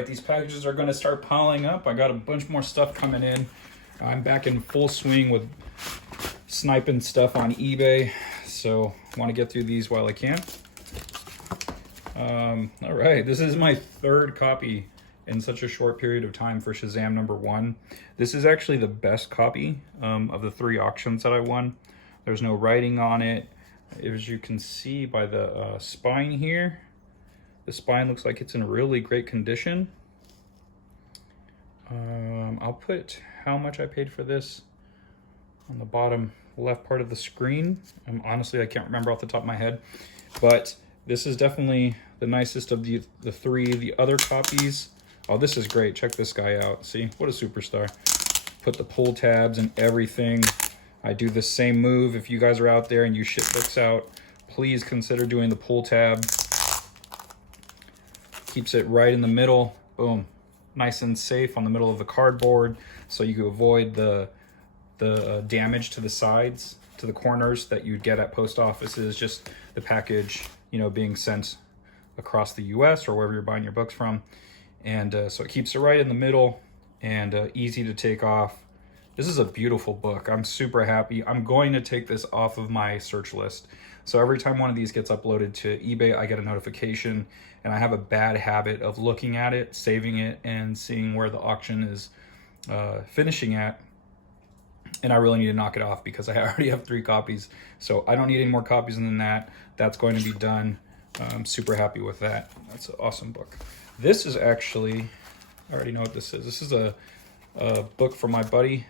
right, these packages are going to start piling up. I got a bunch more stuff coming in. I'm back in full swing with sniping stuff on eBay, so I want to get through these while I can. All right, this is my third copy in such a short period of time for Shazam #1. This is actually the best copy of the 3 auctions that I won. There's no writing on it. As you can see by the spine here, the spine looks like it's in really great condition. I'll put how much I paid for this on the bottom left part of the screen. Honestly, I can't remember off the top of my head, but this is definitely the nicest of the 3. The other copies, oh, this is great. Check this guy out. See, what a superstar. Put the pull tabs and everything. I do the same move. If you guys are out there and you ship books out, please consider doing the pull tab. Keeps it right in the middle. Boom. Nice and safe on the middle of the cardboard, so you can avoid the damage to the sides, to the corners that you'd get at post offices, just the package, you know, being sent across the US or wherever you're buying your books from. And so it keeps it right in the middle and easy to take off. This is a beautiful book. I'm super happy. I'm going to take this off of my search list. So every time one of these gets uploaded to eBay, I get a notification, and I have a bad habit of looking at it, saving it, and seeing where the auction is finishing at. And I really need to knock it off because I already have 3 copies. So I don't need any more copies than that. That's going to be done. I'm super happy with that. That's an awesome book. This is actually, I already know what this is. This is a book from my buddy,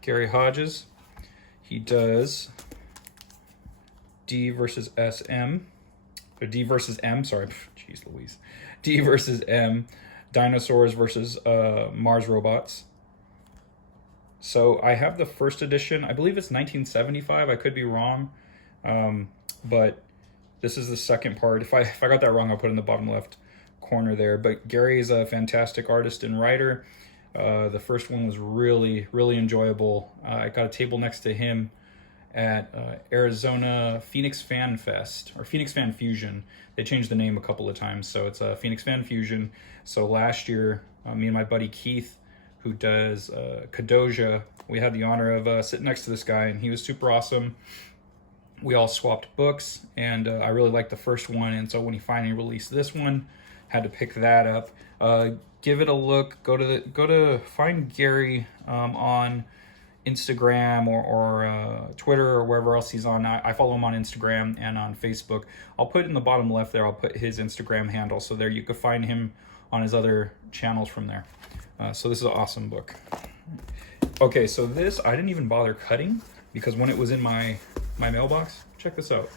Gary Hodges. He does D versus SM, or D versus M, sorry, jeez Louise. D versus M, Dinosaurs versus Marsbots. So I have the first edition. I believe it's 1975. I could be wrong, but this is the second part. If I got that wrong, I'll put it in the bottom left corner there. But Gary is a fantastic artist and writer. The first one was really, really enjoyable. I got a table next to him at Arizona Phoenix Fan Fest, or Phoenix Fan Fusion. They changed the name a couple of times, so it's a Phoenix Fan Fusion. So last year, me and my buddy Keith, who does Kadoja, we had the honor of sitting next to this guy, and he was super awesome. We all swapped books, and I really liked the first one, and so when he finally released this one, had to pick that up. Give it a look. Go to find Gary on Instagram or Twitter or wherever else he's on. I follow him on Instagram and on Facebook. I'll put in the bottom left there, I'll put his Instagram handle, so there you can find him on his other channels from there. So this is an awesome book. Okay, so this I didn't even bother cutting because when it was in my mailbox, check this out.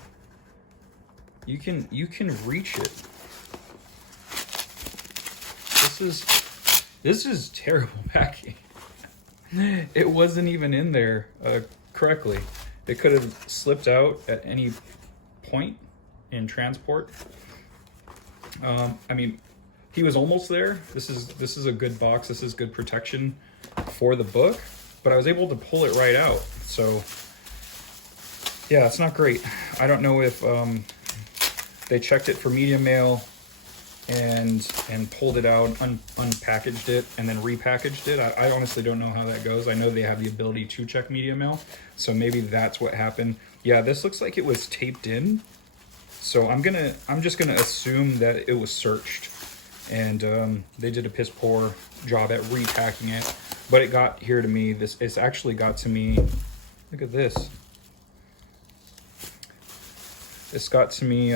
You can reach it. This is terrible packing. It wasn't even in there correctly. It could have slipped out at any point in transport. I mean, he was almost there. This is a good box. This is good protection for the book, but I was able to pull it right out. So yeah, it's not great. I don't know if they checked it for media mail and pulled it out, unpackaged it, and then repackaged it. I honestly don't know how that goes. I know they have the ability to check media mail, so maybe that's what happened. Yeah, this looks like it was taped in, so I'm just gonna assume that it was searched, and they did a piss poor job at repacking it. But it got here to me. It's actually got to me. Look at this. It's got to me.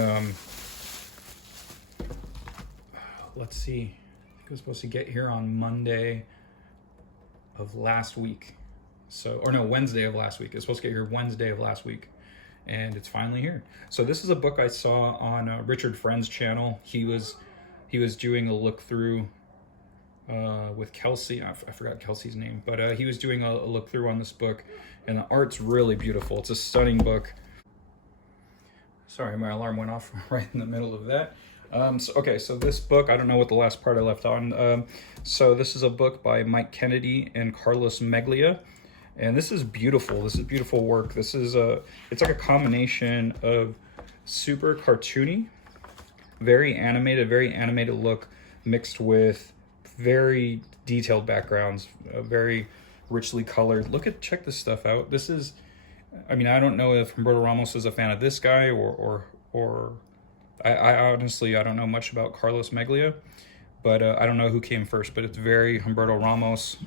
Let's see. I think it was supposed to get here on Monday of last week. So, or no, Wednesday of last week. It's supposed to get here Wednesday of last week, and it's finally here. So this is a book I saw on Richard Friend's channel. He was doing a look through with Kelsey. I forgot Kelsey's name, but he was doing a look through on this book, and the art's really beautiful. It's a stunning book. Sorry, my alarm went off right in the middle of that. So this book, I don't know what the last part I left on. So this is a book by Mike Kennedy and Carlos Meglia. And this is beautiful. This is beautiful work. This is it's like a combination of super cartoony, very animated look mixed with very detailed backgrounds, very richly colored. Check this stuff out. This is, I mean, I don't know if Humberto Ramos is a fan of this guy or I honestly, I don't know much about Carlos Meglia, but I don't know who came first, but it's very Humberto Ramos.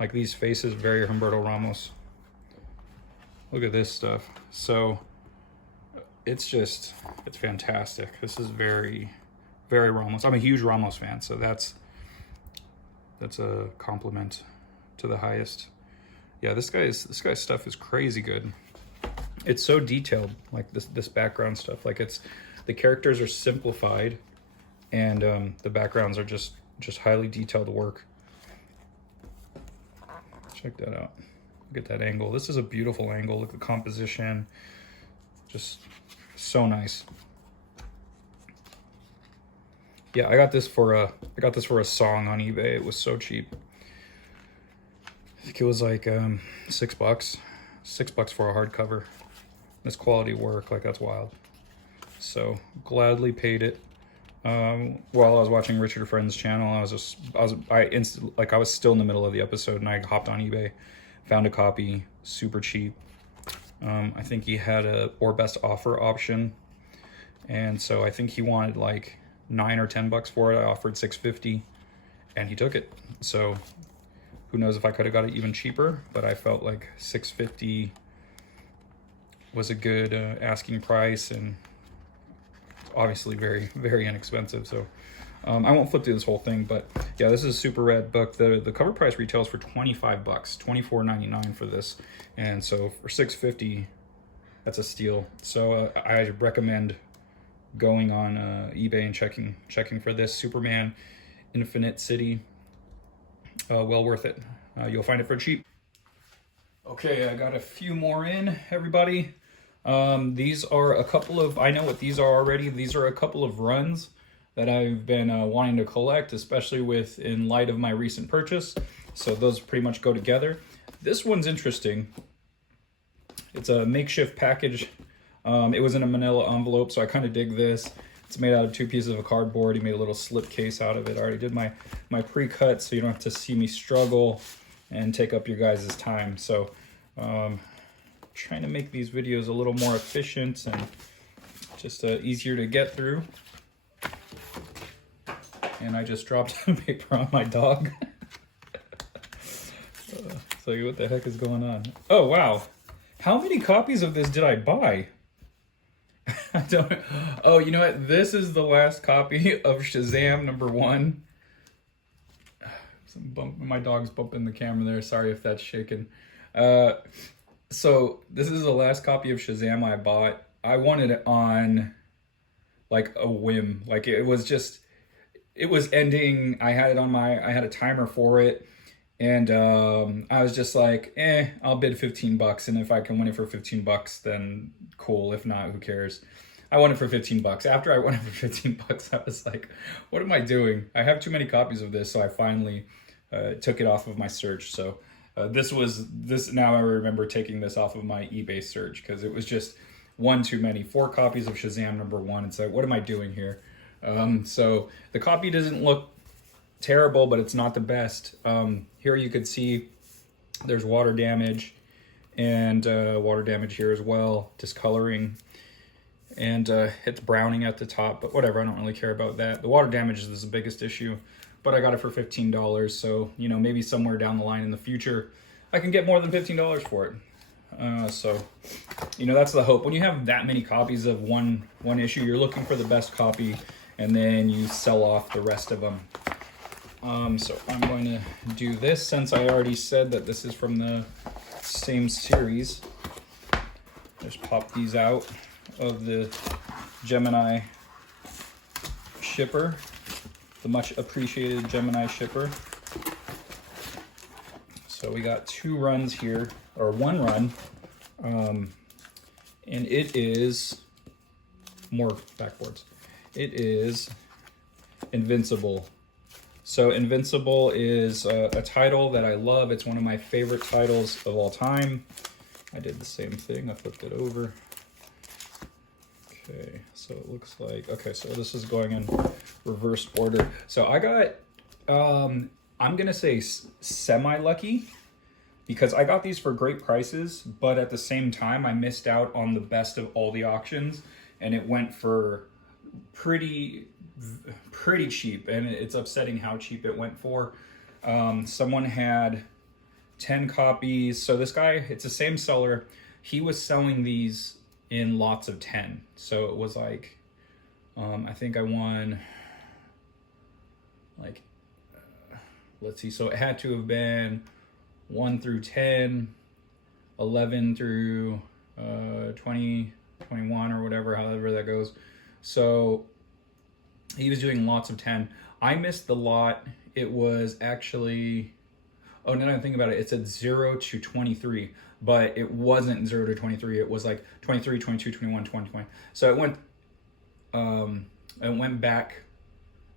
Like these faces, very Humberto Ramos. Look at this stuff. So it's fantastic. This is very, very Ramos. I'm a huge Ramos fan, so that's a compliment to the highest. Yeah, this guy's stuff is crazy good. It's so detailed, like this background stuff. Like the characters are simplified, and the backgrounds are just highly detailed work. Check that out. Look at that angle. This is a beautiful angle. Look at the composition. Just so nice. Yeah, I got this for a song on eBay. It was so cheap. I think it was like $6. $6 for a hardcover. This quality work, like that's wild. So gladly paid it. While I was watching Richard Friend's channel, I was still in the middle of the episode, and I hopped on eBay, found a copy, super cheap. I think he had a or best offer option, and so I think he wanted like $9 or $10 for it. I offered $6.50, and he took it. So who knows if I could have got it even cheaper, but I felt like $6.50 was a good asking price, and obviously very, very inexpensive. So I won't flip through this whole thing, but yeah, this is a super rad book. The cover price retails for $25, $24.99 for this, and so for $6.50, that's a steal. So I recommend going on eBay and checking for this Superman Infinite City. Well worth it. You'll find it for cheap. Okay, I got a few more in, everybody. These are a couple of, I know what these are already. These are a couple of runs that I've been wanting to collect, especially in light of my recent purchase. So those pretty much go together. This one's interesting. It's a makeshift package. It was in a manila envelope, so I kind of dig this. It's made out of 2 pieces of cardboard. He made a little slip case out of it. I already did my pre-cut, so you don't have to see me struggle and take up your guys' time. So trying to make these videos a little more efficient and just easier to get through. And I just dropped paper on my dog. So what the heck is going on? Oh, wow. How many copies of this did I buy? I don't. Oh, you know what? This is the last copy of Shazam #1. My dog's bumping the camera there. Sorry if that's shaking. So this is the last copy of Shazam I bought. I wanted it on like a whim. Like it was ending. I had a timer for it. And I was just like, I'll bid $15, and if I can win it for $15, then cool. If not, who cares? I won it for $15. After I won it for $15, I was like, what am I doing? I have too many copies of this, so I finally took it off of my search. So now I remember taking this off of my eBay search, because it was just one too many. 4 copies of Shazam #1. It's like, what am I doing here? So the copy doesn't look terrible, but it's not the best. Here you could see there's water damage, and water damage here as well, discoloring, and it's browning at the top, but whatever, I don't really care about that. The water damage is the biggest issue, but I got it for $15, so you know, maybe somewhere down the line in the future I can get more than $15 for it. So you know, that's the hope. When you have that many copies of one issue, you're looking for the best copy, and then you sell off the rest of them. So I'm going to do this, since I already said that this is from the same series. Just pop these out of the Gemini shipper, the much appreciated Gemini shipper. So we got 2 runs here, or 1 run, and it is more backboards. It is Invincible. So Invincible is a title that I love. It's one of my favorite titles of all time. I did the same thing. I flipped it over. Okay, so it looks like, okay, so this is going in reverse order. So I got I'm gonna say semi-lucky, because I got these for great prices, but at the same time I missed out on the best of all the auctions, and it went for pretty cheap, and it's upsetting how cheap it went for. Someone had 10 copies. So this guy, it's the same seller. He was selling these in lots of 10. So it was like, I think I won like, let's see. So it had to have been 1 through 10, 11 through 20, 21 or whatever, however that goes. So he was doing lots of 10. I missed the lot. It was actually, oh, now that I think about it, it said 0 to 23, but it wasn't 0 to 23. It was like 23, 22, 21, 20, 20. So it went back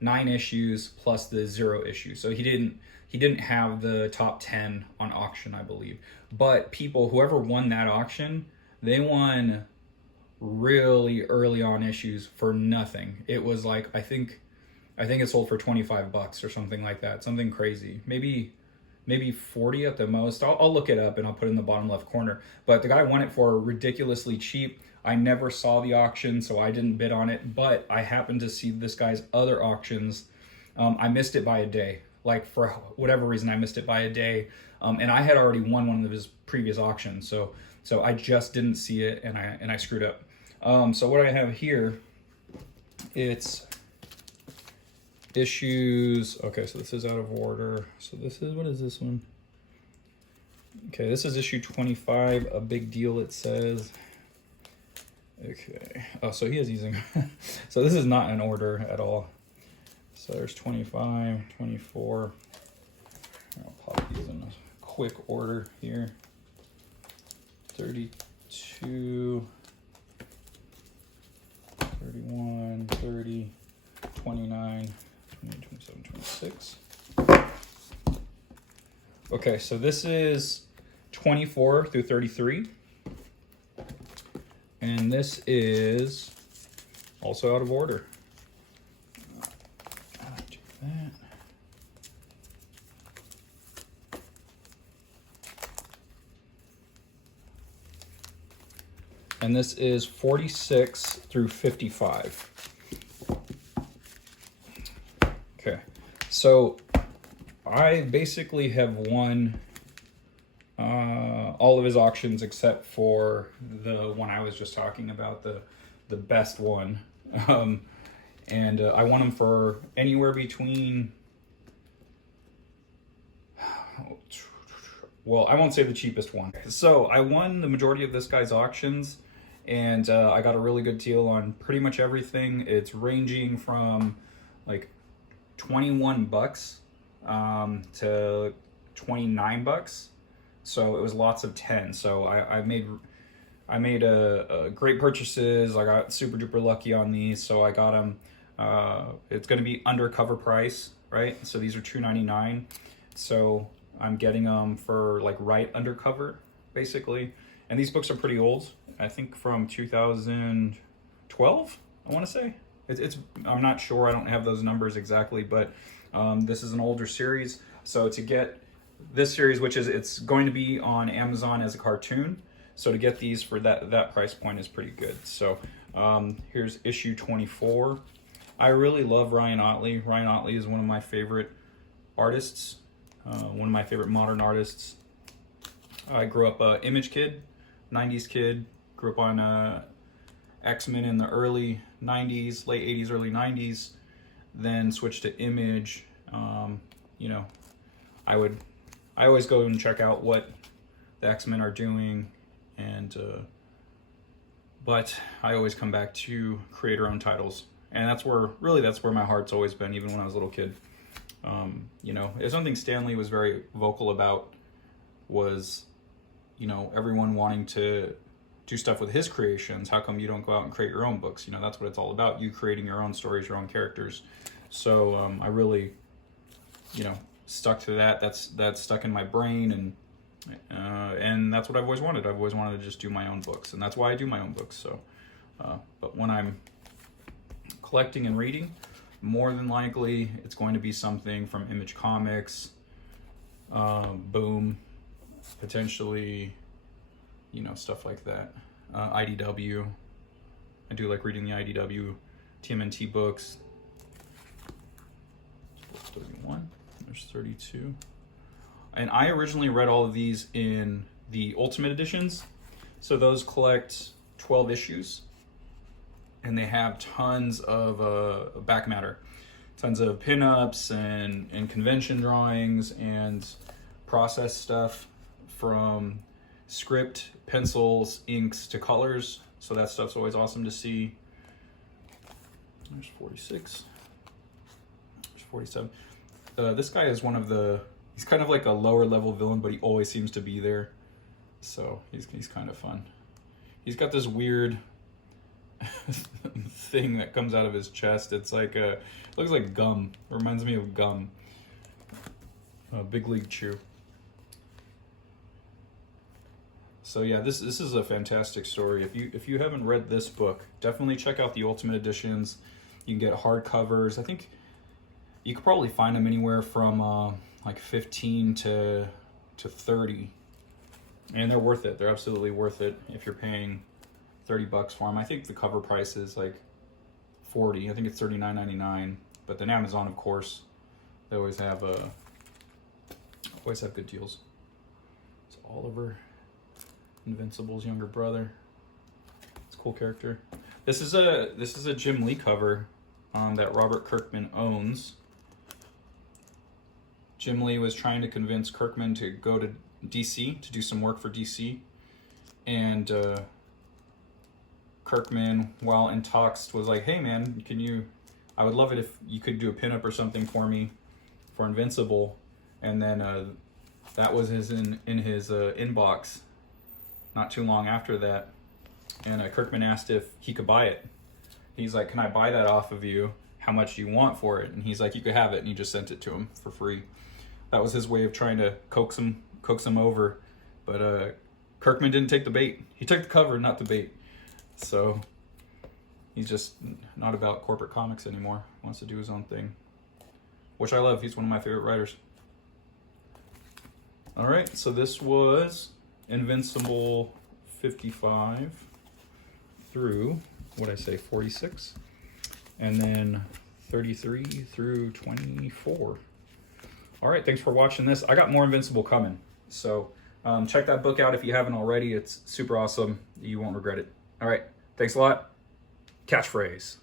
9 issues plus the 0 issue. So he didn't have the top 10 on auction, I believe. But whoever won that auction, they won really early on issues for nothing. It was like, I think it sold for $25 or something like that. Something crazy. Maybe 40 at the most. I'll look it up and I'll put it in the bottom left corner. But the guy won it for ridiculously cheap. I never saw the auction, so I didn't bid on it, but I happened to see this guy's other auctions. I missed it by a day. Like, for whatever reason, I missed it by a day. And I had already won one of his previous auctions, so I just didn't see it, and I screwed up. So what I have here, it's issues. Okay, so this is out of order. So this is, what is this one? Okay, this is issue 25, a big deal, it says. Okay. Oh, so he is using so this is not in order at all. So there's 25, 24. I'll pop these in a quick order here. 32, 31, 30, 29, 28, 27, 26. Okay, so this is 24 through 33. And this is also out of order. Do that. And this is 46 through 55. Okay, so I basically have won all of his auctions except for the one I was just talking about, the best one. And I won them for anywhere between, well, I won't say the cheapest one. So I won the majority of this guy's auctions, and I got a really good deal on pretty much everything. It's ranging from like $21 to $29. So it was lots of 10. So I made a great purchases. I got super duper lucky on these. So I got them. It's going to be under cover price, right? So these are $2.99. So I'm getting them for like right under cover, basically. And these books are pretty old. I think from 2012, I want to say. I'm not sure. I don't have those numbers exactly, but this is an older series. So to get this series, it's going to be on Amazon as a cartoon. So to get these for that price point is pretty good. So here's issue 24. I really love Ryan Ottley. Ryan Ottley is one of my favorite artists, one of my favorite modern artists. I grew up a Image kid, 90s kid. Grew up on X-Men in the early 90s, late 80s, early 90s. Then switched to Image. You know, I always go and check out what the X-Men are doing, and but I always come back to creator-owned titles, and that's where my heart's always been, even when I was a little kid. You know, it's something Stanley was very vocal about, was, you know, everyone wanting to do stuff with his creations. How come you don't go out and create your own books? You know, that's what it's all about, you creating your own stories, your own characters. So I really, you know, stuck to that. That's stuck in my brain, and that's what I've always wanted. I've always wanted to just do my own books, and that's why I do my own books. So, but when I'm collecting and reading, more than likely it's going to be something from Image Comics, Boom, potentially, you know, stuff like that. IDW. I do like reading the IDW TMNT books. 31, there's 32. And I originally read all of these in the Ultimate Editions. So those collect 12 issues. And they have tons of back matter. Tons of pinups and convention drawings and process stuff, from script, pencils, inks to colors. So that stuff's always awesome to see. There's 46. There's 47. This guy is one of the, he's kind of like a lower level villain, but he always seems to be there. So he's kind of fun. He's got this weird thing that comes out of his chest. It's like it looks like gum. It reminds me of gum. Big League Chew. So yeah, this is a fantastic story. If you haven't read this book, definitely check out the Ultimate Editions. You can get hardcovers. I think you could probably find them anywhere from like 15 to 30, and they're worth it. They're absolutely worth it if you're paying $30 for them. I think the cover price is like 40. I think it's $39.99. But then Amazon, of course, they always have good deals. It's Oliver, Invincible's younger brother. It's a cool character. This is a Jim Lee cover that Robert Kirkman owns. Jim Lee was trying to convince Kirkman to go to DC to do some work for DC, and Kirkman, while in talks, was like, "Hey man, I would love it if you could do a pinup or something for me for Invincible." And then that was in his inbox not too long after that, and Kirkman asked if he could buy it. He's like, "Can I buy that off of you? How much do you want for it?" And he's like, "You could have it," and he just sent it to him for free. That was his way of trying to coax him over. But Kirkman didn't take the bait. He took the cover, not the bait. So he's just not about corporate comics anymore. Wants to do his own thing, which I love. He's one of my favorite writers. All right, so this was Invincible 55 through, what'd I say, 46? And then 33 through 24. All right, thanks for watching this. I got more Invincible coming. So check that book out if you haven't already. It's super awesome. You won't regret it. All right, thanks a lot. Catchphrase.